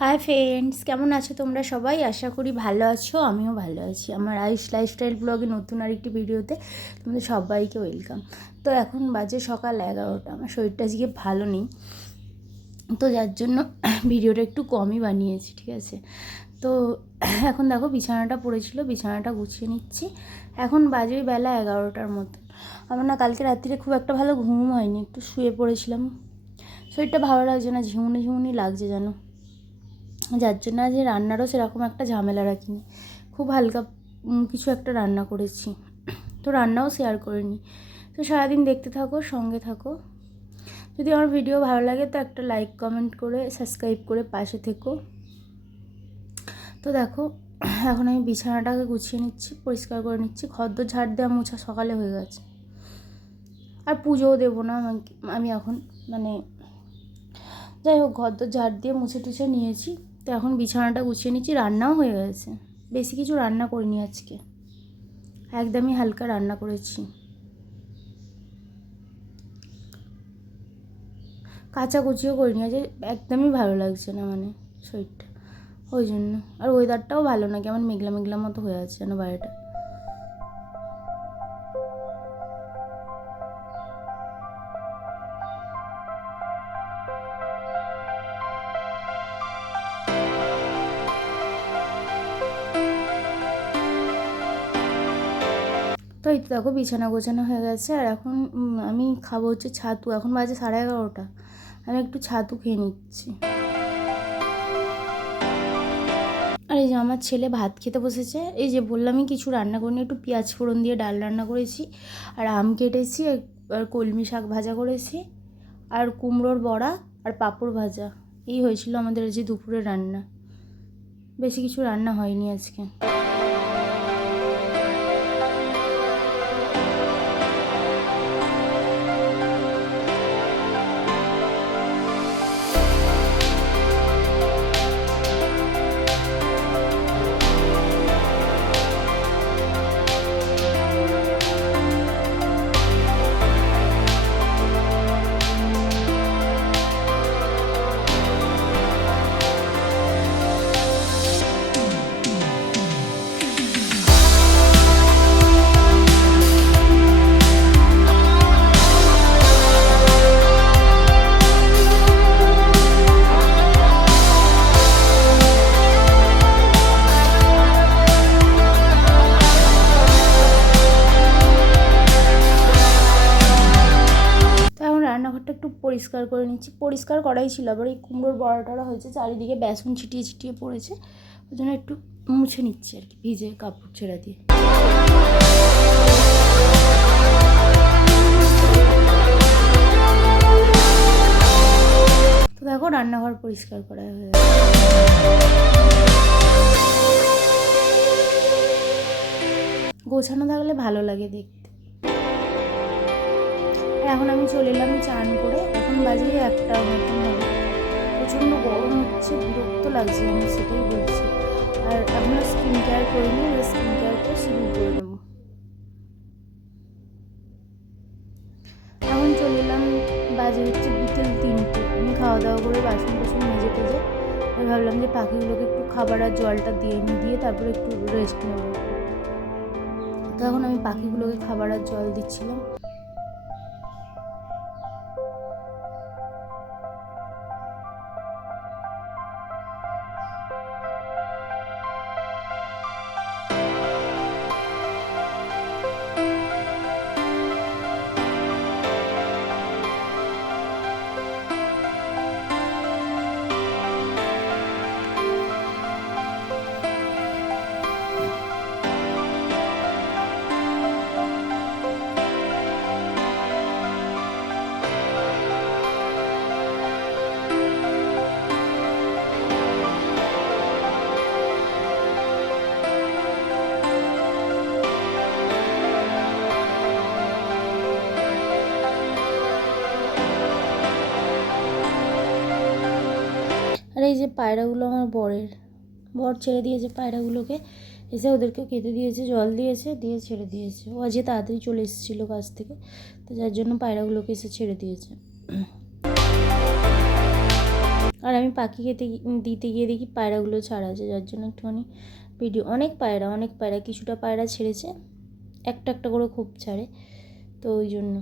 Hi friends, কেমন আছো তোমরা সবাই? আশা করি ভালো আছো, আমিও ভালো আছি। আমার আয়ুষ লাইফস্টাইল ব্লগে নতুন আরেকটি ভিডিওতে তোমাদের সবাইকে ওয়েলকাম। তো এখন বাজে সকাল 11টা। আমার শরীরটা আজকে ভালো নেই, তো যার জন্য ভিডিওটা একটু কমই বানিয়েছি, ঠিক আছে? তো এখন দেখো বিছানাটা পড়েছিল, বিছানাটা গুছিয়ে নিচ্ছি। এখন বাজে বেলা 11টার মতো। আমার না কালকে রাত্রিরে খুব একটা ভালো ঘুম হয়নি, একটু শুয়ে পড়েছিলাম। শরীরটা ভালো লাগছে না, ঝিমুনি ঝিমুনি লাগছে যেন, যার জন্য আজ রান্নারও সেরকম একটা ঝামেলা রাখিনি। খুব হালকা কিছু একটা রান্না করেছি, তো রান্নাও শেয়ার করিনি। তো সারাদিন দেখতে থাকো, সঙ্গে থাকো। যদি আমার ভিডিও ভালো লাগে তো একটা লাইক কমেন্ট করে সাবস্ক্রাইব করে পাশে থেকো। তো দেখো এখন আমি বিছানাটাকে গুছিয়ে নিচ্ছি, পরিষ্কার করে নিচ্ছি। ঘরদোর ঝাড় দেওয়া মোছা সকালে হয়ে গেছে, আর পুজোও দেবো না আমি এখন, মানে যাই হোক ঘরদোর ঝাড় দিয়ে মুছে টুছে নিয়েছি। তো এখন বিছানাটা গুছিয়ে নিচ্ছি। রান্নাও হয়ে গেছে, বেশি কিছু রান্না করিনি আজকে, একদমই হালকা রান্না করেছি। কাচাকুচিও করিনি, আজ একদমই ভালো লাগছে না, মানে শরীরটা, ওই জন্য। আর ওয়েদারটাও ভালো না, কেমন মেঘলা মেঘলা মতো হয়ে আছে যেন বাইরেটা। তো এই তো দেখো বিছানা গোছানো হয়ে গেছে। আর এখন আমি খাবো হচ্ছে ছাতু। এখন বাজে 11:30। আমি একটু ছাতু খেয়ে নিচ্ছি। আর এই যে আমার ছেলে ভাত খেতে বসেছে। এই যে বললামই কিছু রান্না করিনি, একটু পেঁয়াজ ফোড়ন দিয়ে ডাল রান্না করেছি, আর আম কেটেছি, আর কলমি শাক ভাজা করেছি, আর কুমড়োর বড়া, আর পাঁপড় ভাজা। এই হয়েছিল আমাদের আজকে দুপুরের রান্না, বেশি কিছু রান্না হয়নি আজকে। রান্নাঘরটা একটু পরিষ্কার করে নিচ্ছি। পরিষ্কার করাই ছিল, আবার এই কুমড়োর বড়াটা হয়েছে, চারিদিকে বেসন ছিটিয়ে ছিটিয়ে পড়েছে, ওই জন্য একটু মুছে নিচ্ছি আর কি, ভিজে কাপড় ছেড়া দিয়ে। তো দেখো রান্নাঘর পরিষ্কার করা হয়ে গেছে। গোছানো থাকলে ভালো লাগে দেখতে। এখন আমি চলে এলাম চান করে। এখন বাজে 1টা মতন হবে। প্রচণ্ড গরম হচ্ছে, বিরক্ত লাগছে, আমি সেটাই বলছি। আর এখনও স্কিন কেয়ার করিনি, স্কিন কেয়ার করে শুরু করে নেবো। এখন চলে এলাম, বাজে হচ্ছে বিকেল 3টে। আমি খাওয়া দাওয়া করে বাসন টাসন মেজে টেজে ভাবলাম যে পাখিগুলোকে একটু খাবার আর জলটা দিয়ে তারপরে একটু রেস্ট নেবো। তো এখন আমি পাখিগুলোকে খাবার আর জল দিচ্ছিলাম। আর এই যে পায়রাগুলো আমার বর ছেড়ে দিয়েছে পায়রাগুলোকে, এসে ওদেরকেও খেতে দিয়েছে, জল দিয়েছে, দিয়ে ছেড়ে দিয়েছে। ও আজকে তাড়াতাড়ি চলে এসেছিলো কাছ থেকে, তো যার জন্য পায়রাগুলোকে এসে ছেড়ে দিয়েছে। আর আমি পাখি খেতে দিতে গিয়ে দেখি পায়রাগুলো ছাড়া আছে, যার জন্য একটুখানি ভিডিও। অনেক পায়রা কিছুটা পায়রা ছেড়েছে, একটা একটা করে খুব ছাড়ে, তো ওই জন্য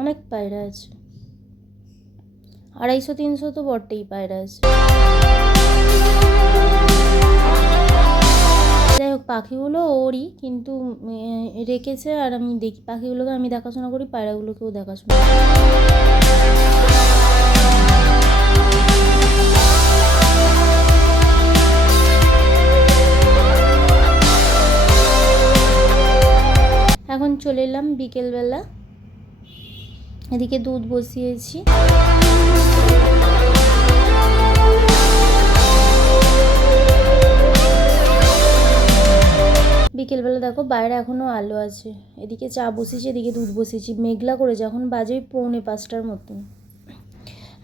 অনেক পায়রা আছে, 250-300 তো বটেই পায়রা আছে। যাই হোক, পাখিগুলো ওরই, কিন্তু রেখেছে, আর আমি দেখি পাখিগুলোকে আমি দেখাশোনা করি, পায়রাগুলোকেও দেখাশোনা করি। এখন চলে এলাম বিকেলবেলা, এদিকে দুধ বসিয়েছি। বিকেলবেলা দেখো বাইরে এখনও আলো আছে, এদিকে চা বসিয়েছি, এদিকে দুধ বসিয়েছি, মেঘলা করেছে, এখন বাজে 4:45-5টার মতন।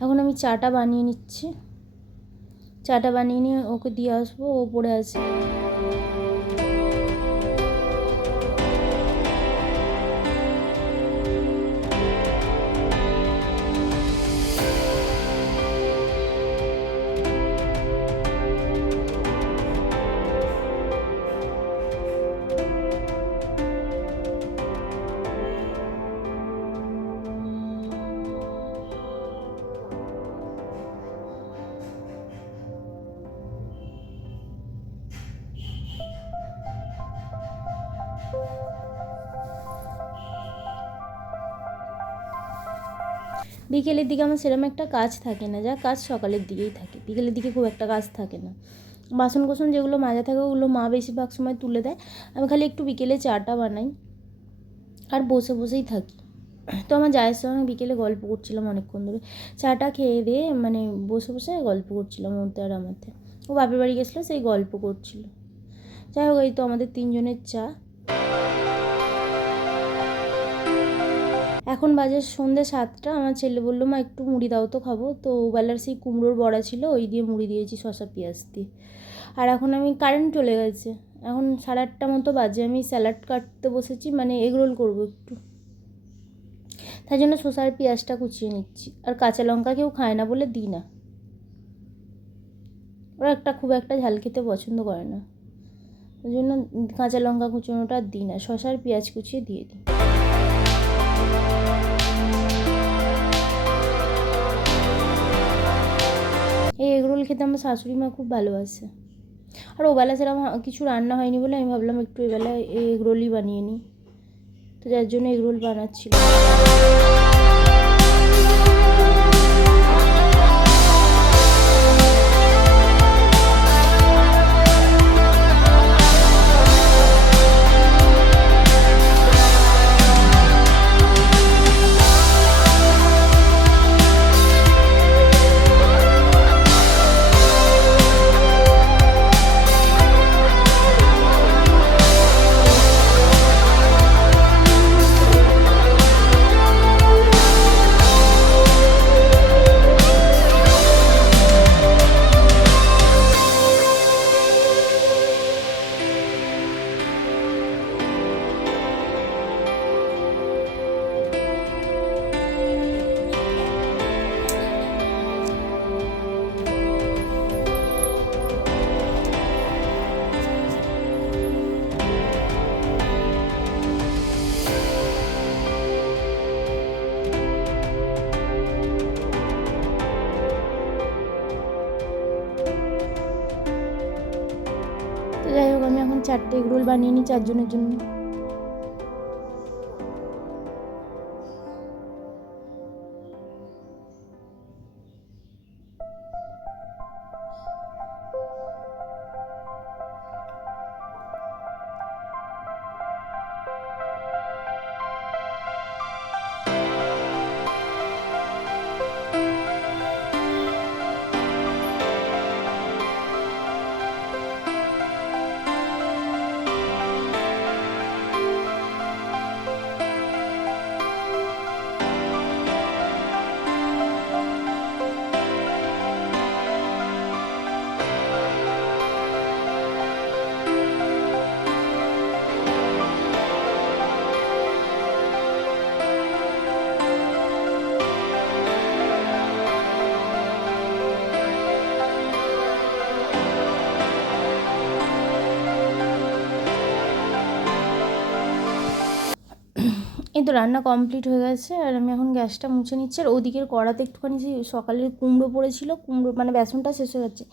এখন আমি চাটা বানিয়ে নিচ্ছি, চাটা বানিয়ে নিয়ে ওকে দিয়ে আসবো, ও পড়ে আছে। বিকেলের দিকে আমার সেরকম একটা কাজ থাকে না, যা কাজ সকালের দিকেই থাকে, বিকেলের দিকে খুব একটা কাজ থাকে না। বাসন কোসন যেগুলো মাজা থাকে ওগুলো মা বেশিরভাগ সময় তুলে দেয়, আমি খালি একটু বিকেলে চাটা বানাই আর বসে বসেই থাকি। তো আমার জায়ের সঙ্গে বিকেলে গল্প করছিলাম অনেকক্ষণ ধরে, চাটা খেয়ে দিয়ে মানে বসে বসে গল্প করছিলাম ওতে আর আমাতে। ও বাপের বাড়ি গেছিলো, সেই গল্প করছিল। যাই হোক, এই তো আমাদের 3জনের চা। এখন বাজে সন্ধ্যে 7টা। আমার ছেলে বললো মা একটু মুড়ি দাও তো খাবো, তো বেলার সেই কুমড়োর বড়া ছিল, ওই দিয়ে মুড়ি দিয়েছি শসা পেঁয়াজ দিয়ে। আর এখন আমি কারেন্ট চলে গেছে, এখন 8:30 মতো বাজে, আমি স্যালাড কাটতে বসেছি, মানে এগরোল করবো একটু, তাই জন্য শসা আর পেঁয়াজটা কুচিয়ে নিচ্ছি। আর কাঁচা লঙ্কা কেউ খায় না বলে দিই না, ওরা খুব একটা ঝাল খেতে পছন্দ করে না, ওই জন্য কাঁচা লঙ্কা কুচোনোটা দিই না, শসা আর পেঁয়াজ কুচিয়ে দিয়ে দিই। এই এগরোল খেতে আমার শাশুড়ি মা খুব ভালোবাসে, আর ওবেলা সেরকম কিছু রান্না হয়নি বলে আমি ভাবলাম একটু এবেলায় এগরোলই বানিয়ে নিই, তো যার জন্য এগরোল বানাচ্ছিল। যাই হোক, আমি এখন 4টে এগরোল বানিয়ে নিই 4 জনের জন্য। এই তো রান্না কমপ্লিট হয়ে গেছে, আর আমি এখন গ্যাসটা মুছে নিচ্ছি। আর ওদিকের কড়াতে একটুখানি সকালের কুমড়ো পড়েছিল, কুমড়ো মানে বেসনটা শেষ হয়ে যাচ্ছে,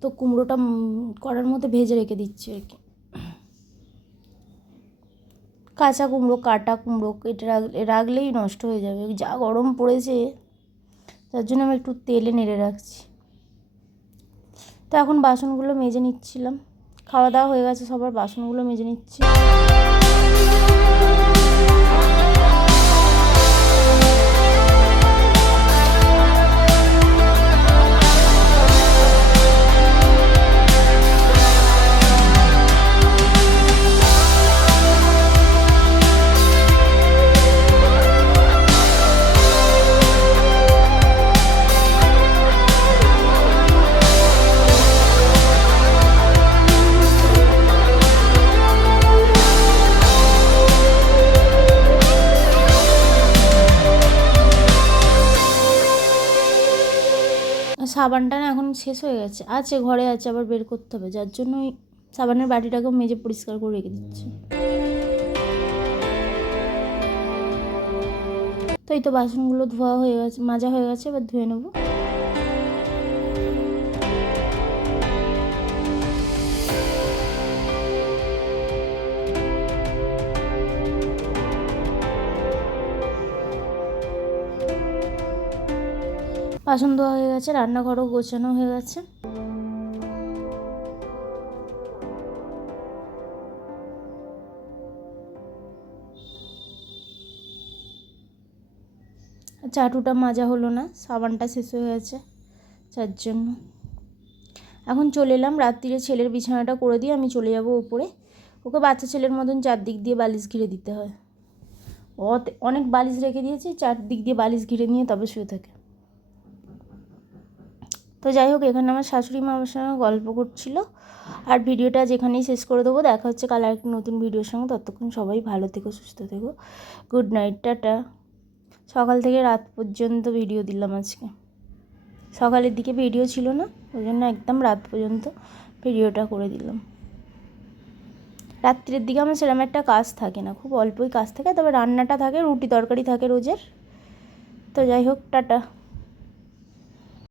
তো কুমড়োটা কড়ার মধ্যে ভেজে রেখে দিচ্ছি আর কি। কাঁচা কুমড়ো, কাটা কুমড়ো এটা রাখলেই নষ্ট হয়ে যাবে, যা গরম পড়েছে, তার জন্য আমি একটু তেলে নেড়ে রাখছি। তো এখন বাসনগুলো মেজে নিচ্ছিলাম, খাওয়া দাওয়া হয়ে গেছে সবার, বাসনগুলো মেজে নিচ্ছি। সাবানটা না এখন শেষ হয়ে গেছে, আছে ঘরে আছে, আবার বের করতে হবে, যার জন্য ওই সাবানের বাটিটাকেও মেজে পরিষ্কার করে রেখে দিচ্ছি। তো এই তো বাসনগুলো ধোয়া হয়ে গেছে, মাজা হয়ে গেছে, এবার ধুয়ে নেবো। বাসন ধোয়া হয়ে গেছে, রান্নাঘরও গোছানো হয়ে গেছে। চাটুটা মাজা হলো না, সাবানটা শেষ হয়ে গেছে, যার জন্য এখন চলে এলাম। রাত্রিরে ছেলের বিছানাটা করে দিয়ে আমি চলে যাব উপরে। ওকে বাচ্চা ছেলের মতন চারদিক দিয়ে বালিশ ঘিরে দিতে হয়, অনেক বালিশ রেখে দিয়েছি, চারদিক দিয়ে বালিশ ঘিরে নিয়ে তবে শুয়ে থাকে। তো যাই হোক, এখানে আমার শাশুড়ি মা আমার সঙ্গে গল্প করছিল, আর ভিডিওটা যেখানেই শেষ করে দেবো। দেখা হচ্ছে কাল আরেকটি নতুন ভিডিওর সঙ্গে, ততক্ষণ সবাই ভালো থেকো, সুস্থ থেকো, গুড নাইট, টাটা। সকাল থেকে রাত পর্যন্ত ভিডিও দিলাম আজকে, সকালের দিকে ভিডিও ছিল না, ওই জন্য একদম রাত পর্যন্ত ভিডিওটা করে দিলাম। রাত্রির দিকে আমার সেরকম একটা কাজ থাকে না, খুব অল্পই কাজ থাকে, তবে রান্নাটা থাকে, রুটি তরকারি থাকে রোজের। তো যাই হোক, টাটা।